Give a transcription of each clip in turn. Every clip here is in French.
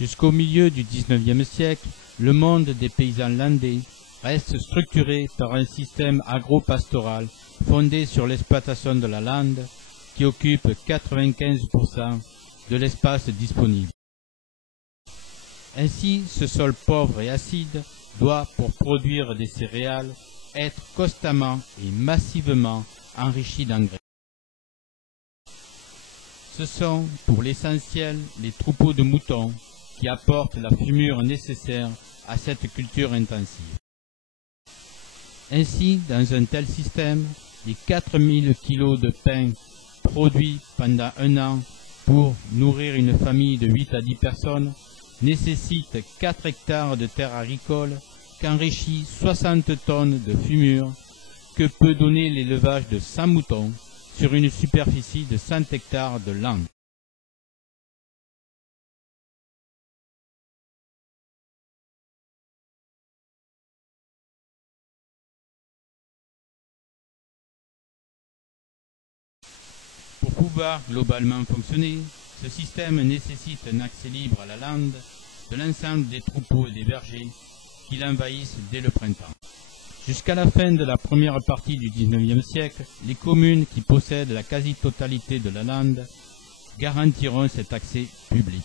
Jusqu'au milieu du XIXe siècle, le monde des paysans landais reste structuré par un système agro-pastoral fondé sur l'exploitation de la lande qui occupe 95% de l'espace disponible. Ainsi, ce sol pauvre et acide doit, pour produire des céréales, être constamment et massivement enrichi d'engrais. Ce sont, pour l'essentiel, les troupeaux de moutons qui apportent la fumure nécessaire à cette culture intensive. Ainsi, dans un tel système, les 4000 kg de pain produits pendant un an pour nourrir une famille de 8 à 10 personnes nécessitent 4 hectares de terre agricole qu'enrichit 60 tonnes de fumure que peut donner l'élevage de 100 moutons sur une superficie de 100 hectares de landes. Pour pouvoir globalement fonctionner, ce système nécessite un accès libre à la lande de l'ensemble des troupeaux et des bergers qui l'envahissent dès le printemps. Jusqu'à la fin de la première partie du XIXe siècle, les communes qui possèdent la quasi-totalité de la lande garantiront cet accès public.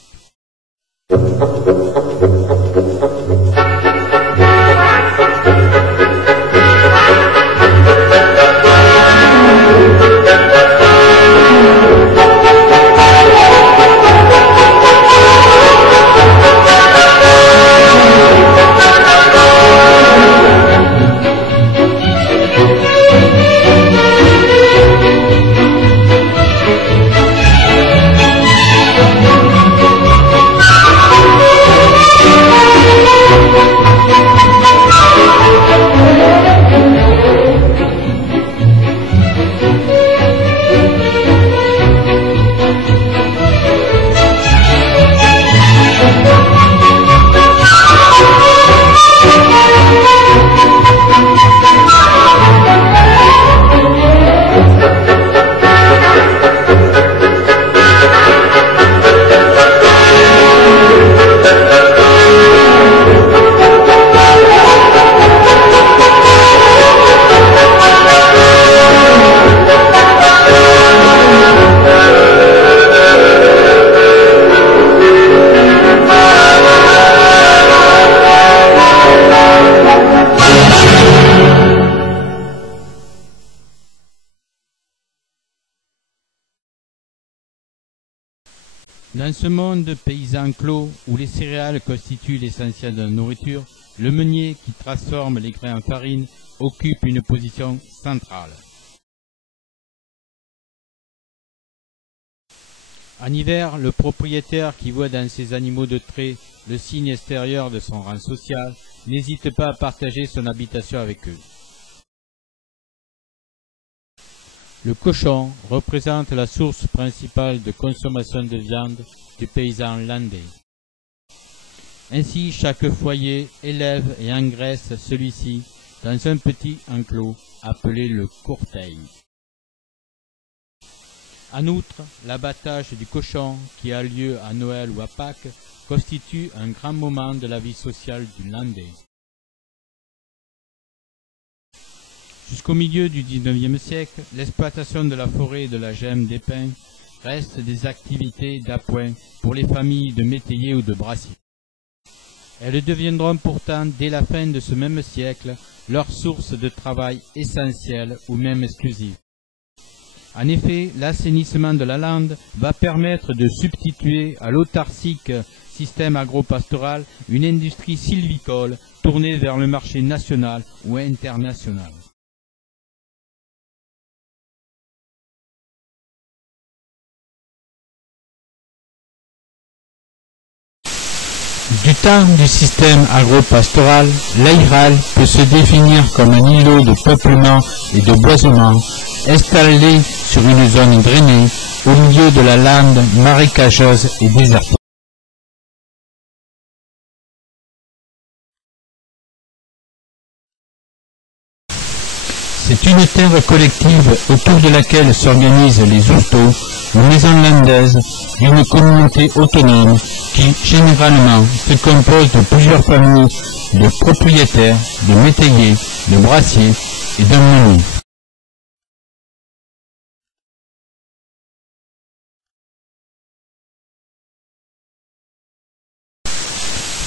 Dans ce monde paysan clos où les céréales constituent l'essentiel de la nourriture, le meunier qui transforme les grains en farine occupe une position centrale. En hiver, le propriétaire qui voit dans ses animaux de trait le signe extérieur de son rang social n'hésite pas à partager son habitation avec eux. Le cochon représente la source principale de consommation de viande du paysan landais. Ainsi, chaque foyer élève et engraisse celui-ci dans un petit enclos appelé le courteil. En outre, l'abattage du cochon, qui a lieu à Noël ou à Pâques, constitue un grand moment de la vie sociale du landais. Jusqu'au milieu du XIXe siècle, l'exploitation de la forêt et de la gemme des pins reste des activités d'appoint pour les familles de métayers ou de brassiers. Elles deviendront pourtant, dès la fin de ce même siècle, leur source de travail essentielle ou même exclusive. En effet, l'assainissement de la lande va permettre de substituer à l'autarcique système agro-pastoral une industrie sylvicole tournée vers le marché national ou international. Du temps du système agro-pastoral, l'Aïral peut se définir comme un îlot de peuplement et de boisement installé sur une zone drainée au milieu de la lande marécageuse et désertique. C'est une terre collective autour de laquelle s'organisent les houstos, les maisons landaises d'une communauté autonome qui généralement se compose de plusieurs familles de propriétaires, de métayers, de brassiers et de meuniers.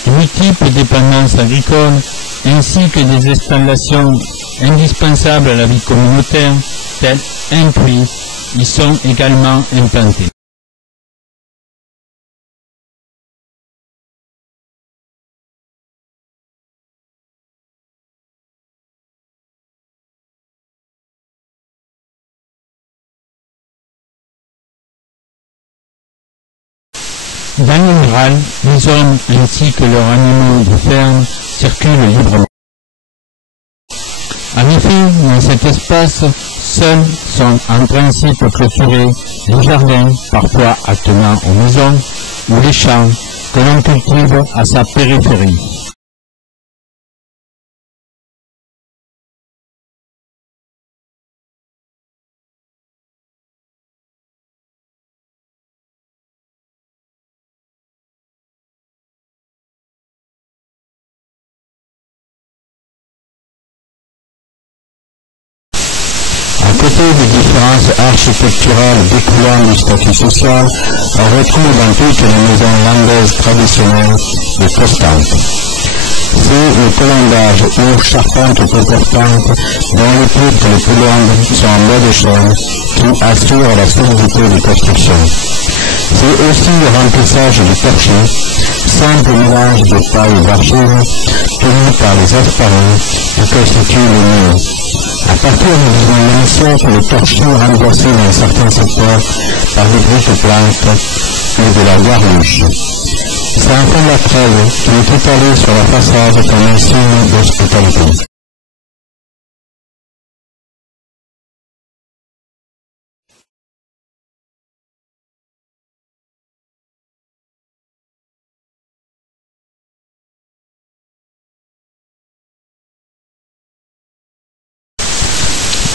De multiples dépendances agricoles ainsi que des installations indispensables à la vie communautaire, telles un puits, y sont également implantés. Dans le rural, les hommes ainsi que leurs animaux de ferme circulent librement. En effet, dans cet espace, seuls sont en principe clôturés les jardins, parfois attenant aux maisons, ou les champs que l'on cultive à sa périphérie. À côté des différences architecturales découlant du statut social, on retrouve dans toutes les maisons landaises traditionnelles des postantes. C'est le colombage ou charpente autoportante dont les poutres les plus longues sont en bois de chêne qui assurent la solidité des constructions. C'est aussi le remplissage du torchis, simple mélange de paille et d'argile tenu par les asparins qui constituent le mur. À partir du XIXe siècle, le torchis est remplacé dans certains secteurs par des briques plates et de la garluche. C'est enfin la trêve qui est étalée sur la façade comme un signe d'hospitalité.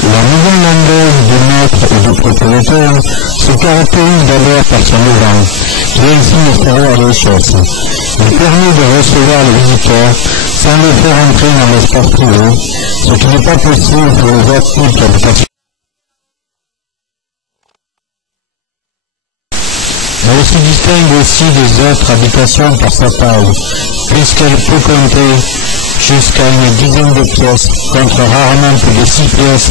La maison landaise de maître et de propriétaire se caractérise d'abord par son auvent, qui est ainsi installé à l'échelle. Il permet de recevoir les visiteurs sans les faire entrer dans l'espace privé, ce qui n'est pas possible pour les autres types d'habitations. Elle se distingue aussi des autres habitations par sa taille, puisqu'elle peut compter jusqu'à une dizaine de pièces, contre rarement plus de 6 pièces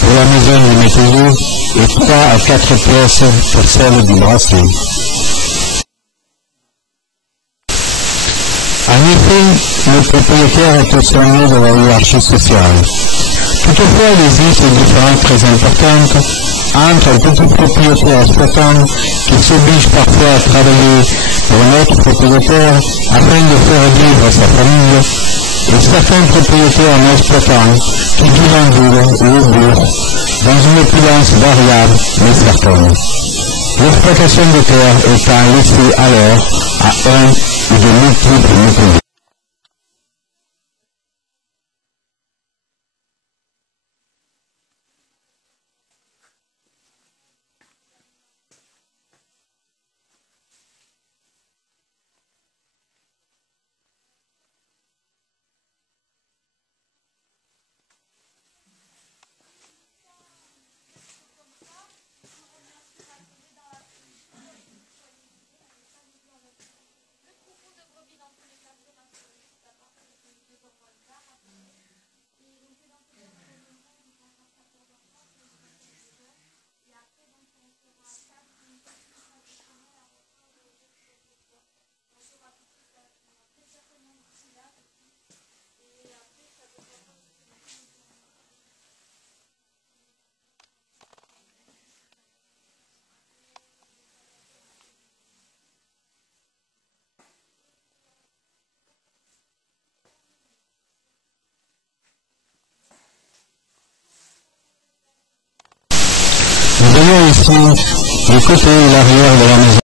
pour la maison du métayer et 3 à 4 pièces pour celle du brassier. En effet, le propriétaire est au sommet de la hiérarchie sociale. Toutefois, il existe une différence très importante entre un petit propriétaire exploitant qui s'oblige parfois à travailler pour un autre propriétaire afin de faire vivre sa famille, et certains propriétaires non exploitants qui vivent en ville ou au bourg, dans une opulence variable mais certaine. L'exploitation de terre étant laissée alors à un ou de multiples métayers. Nous voyons ici le côté et l'arrière de la maison.